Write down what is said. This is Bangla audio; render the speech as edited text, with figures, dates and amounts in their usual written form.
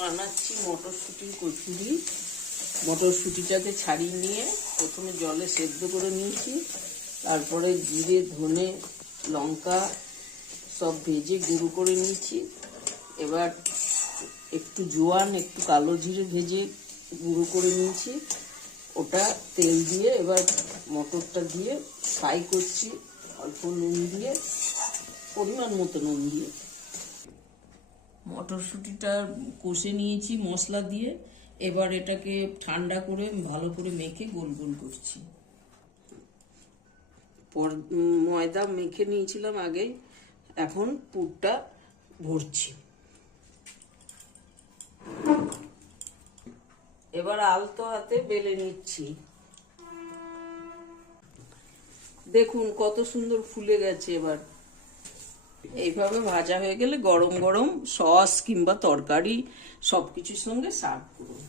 বানাচ্ছি মটরশুঁটির কচুরি। মটরশুঁটিটাকে ছাড়িয়ে নিয়ে প্রথমে জলে সেদ্ধ করে নিয়েছি, তারপরে জিরে ধনে লঙ্কা সব ভেজে গুঁড়ো করে নিয়েছি। এবার একটু জোয়ান একটু কালো জিরে ভেজে গুঁড়ো করে নিয়েছি, ওটা তেল দিয়ে এবার মটরটা দিয়ে ফ্রাই করছি অল্প নুন দিয়ে, পরিমাণ মতো নুন দিয়ে। মটরশুঁটিটা কষে নিয়েছি মশলা দিয়ে, এবার এটাকে ঠান্ডা করে ভালো করে মেখে গোল গোল করছি। ময়দা মেখে নিয়েছিলাম আগে, এখন পুরটা ভরছি। এবার আলতো হাতে বেলে নিচ্ছি। দেখুন কত সুন্দর ফুলে গেছে। এবার এইভাবে ভাজা হয়ে গেলে গরম গরম সস কিংবা তরকারি সবকিছুর সঙ্গে সার্ভ করুন।